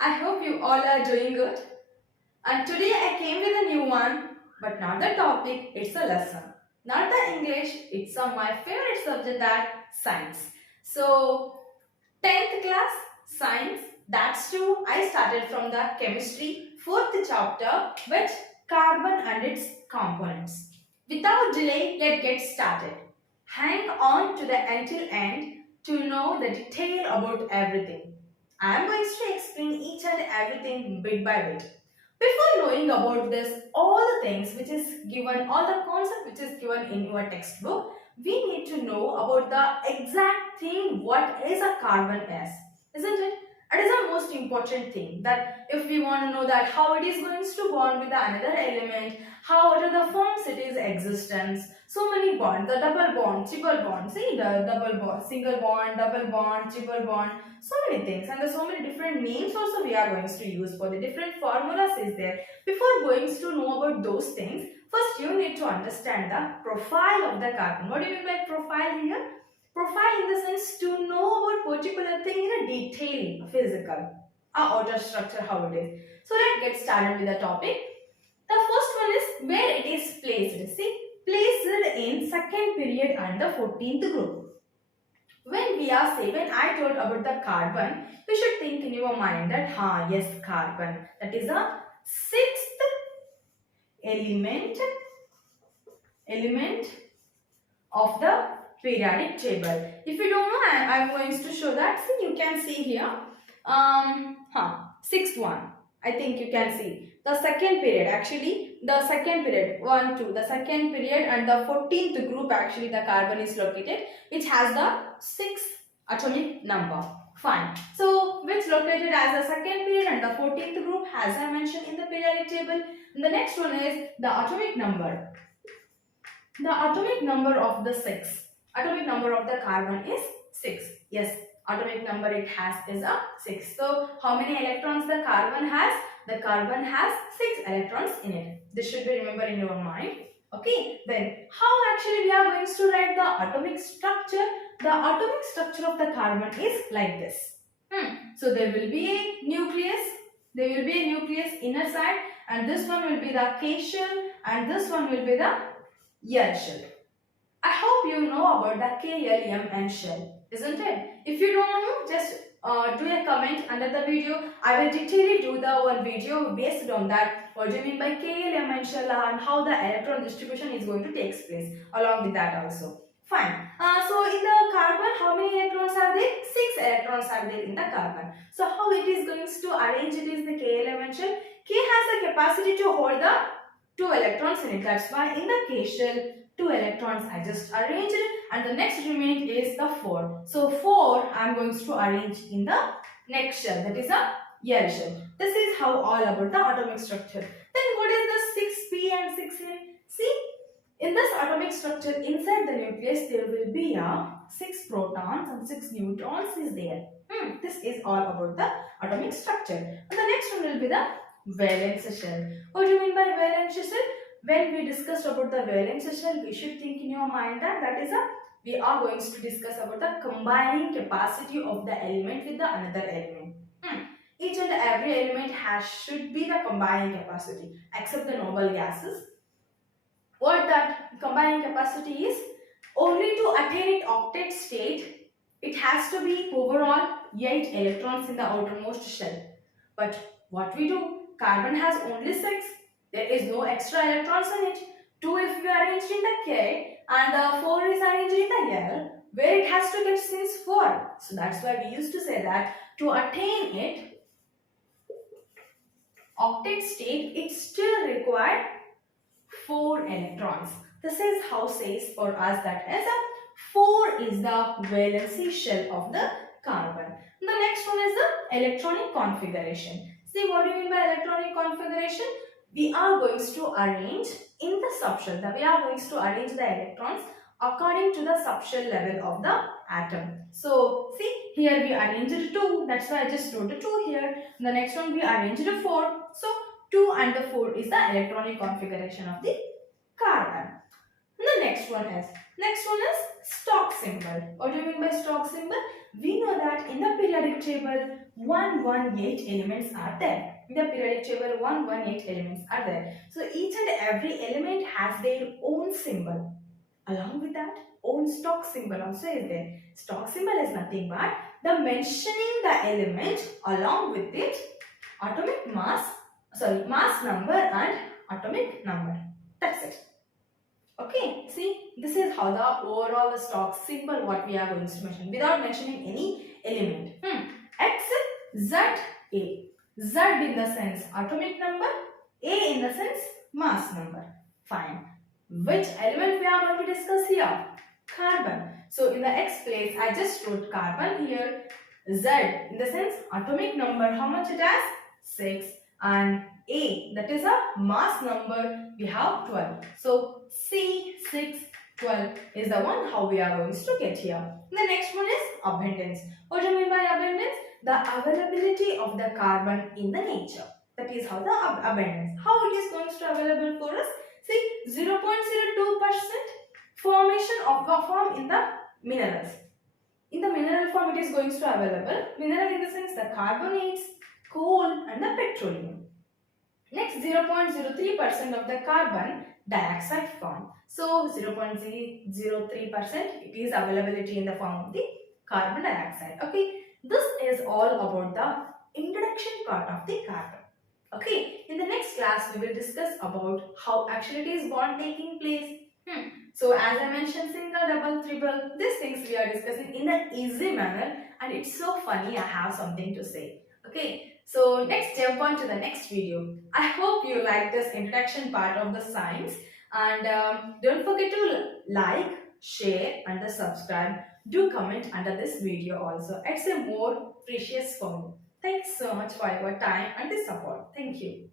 I hope you all are doing good. And today I came with a new one, but not the topic, it's a lesson. Not the English, it's my favorite subject, that science. So, 10th class, science, that's true. I started from the chemistry, 4th chapter, with carbon and its components. Without delay, let's get started. Hang on to the until end to know the detail about everything. I am going to explain each and everything bit by bit. Before knowing about this, all the things which is given, all the concept which is given in your textbook, we need to know about the exact thing what is a carbon is, isn't it? It is the most important thing, that if we want to know that how it is going to bond with another element, how what are the forms it is existence, so many bonds, the double bond, triple bond, see the double bond, single bond, double bond, triple bond, so many things, and there's so many different names also we are going to use for the different formulas is there. Before going to know about those things, first you need to understand the profile of the carbon. What do you mean by profile here? Profile in the sense to know about particular thing in a detail, physical, outer structure, how it is. So let's get started with the topic. The first one is where it is placed. See, placed in second period and the 14th group. When I told about the carbon, you should think in your mind that, yes, carbon. That is the sixth element of the periodic table. If you don't know, I am going to show that. See, you can see here. Sixth one. I think you can see. The second period, actually, the second period, 1, 2, the second period and the 14th group, actually, the carbon is located, which has the 6th atomic number. Fine. So, which located as the second period and the 14th group, as I mentioned in the periodic table. And the next one is the atomic number. The atomic number of the 6. Atomic number of the carbon is 6. Yes, atomic number it has is a 6. So, how many electrons the carbon has? The carbon has 6 electrons in it. This should be remembered in your mind. Okay, then how actually we are going to write the atomic structure? The atomic structure of the carbon is like this. So, there will be a nucleus. There will be a nucleus inner side, and this one will be the K shell, and this one will be the L shell. I hope you know about the KLMN shell, isn't it? If you don't know, just do a comment under the video. I will detail do the one video based on that. What do you mean by KLMN shell and how the electron distribution is going to take place along with that also. Fine. So in the carbon, how many electrons are there? 6 electrons are there in the carbon. So how it is going to arrange it is the KLMN shell. K has the capacity to hold the 2 electrons in it. That's why in the K shell, 2 electrons I just arranged it, and the next remain is the 4. So 4 I am going to arrange in the next shell, that is a L shell. This is how all about the atomic structure. Then what is the 6p and 6n? See, in this atomic structure inside the nucleus there will be a 6 protons and 6 neutrons is there. This is all about the atomic structure. And the next one will be the valence shell. What do you mean by valence shell? When we discussed about the valence shell, we should think in your mind that we are going to discuss about the combining capacity of the element with the another element. Each and every element should be the combining capacity, except the noble gases. What that combining capacity is? Only to attain its octet state, it has to be overall 8 electrons in the outermost shell. But what we do? Carbon has only 6. There is no extra electrons in it. 2 if we arrange in the K and 4 is arranged in the L, where it has to get since 4. So that's why we used to say that to attain it octet state, it still required 4 electrons. This is how says for us that as a 4 is the valency shell of the carbon. The next one is the electronic configuration. See, what do you mean by electronic configuration? We are going to arrange in the subshell. We are going to arrange the electrons according to the subshell level of the atom. So, see, here we arranged 2. That's why I just wrote a 2 here. The next one we arranged a 4. So, 2 and the 4 is the electronic configuration of the carbon. The next one is stock symbol. What do you mean by stock symbol? We know that in the periodic table, 118 elements are there. In the periodic table, 118 elements are there. So each and every element has their own symbol. Along with that, own stock symbol also is there. Stock symbol is nothing but the mentioning the element along with it, mass number and atomic number. That's it. Okay, see, this is how the overall stock symbol what we are going to mention without mentioning any element. X, Z, A. Z in the sense atomic number, A in the sense mass number. Fine. Which element we are going to discuss here? Carbon. So in the X place, I just wrote carbon here. Z in the sense atomic number, how much it has? 6. And A, that is a mass number, we have 12. So C6, 12 is the one how we are going to get here. The next one is abundance. What do you mean by abundance? The availability of the carbon in the nature. That is how the abundance. How it is going to available for us? See, 0.02% formation of the form in the minerals. In the mineral form, it is going to available. Mineral in the sense the carbonates, coal and the petroleum. Next, 0.03% of the carbon dioxide form. So 0.003% it is availability in the form of the carbon dioxide. Okay, this is all about the introduction part of the carbon. Okay, in the next class we will discuss about how actually it is bond taking place. So as I mentioned, single, double, triple, these things we are discussing in an easy manner, and it's so funny. I have something to say. Okay, so let's jump on to the next video. I hope you like this introduction part of the science, and don't forget to like, share and subscribe. Do comment under this video also. It's a more precious for me. Thanks so much for your time and the support. Thank you.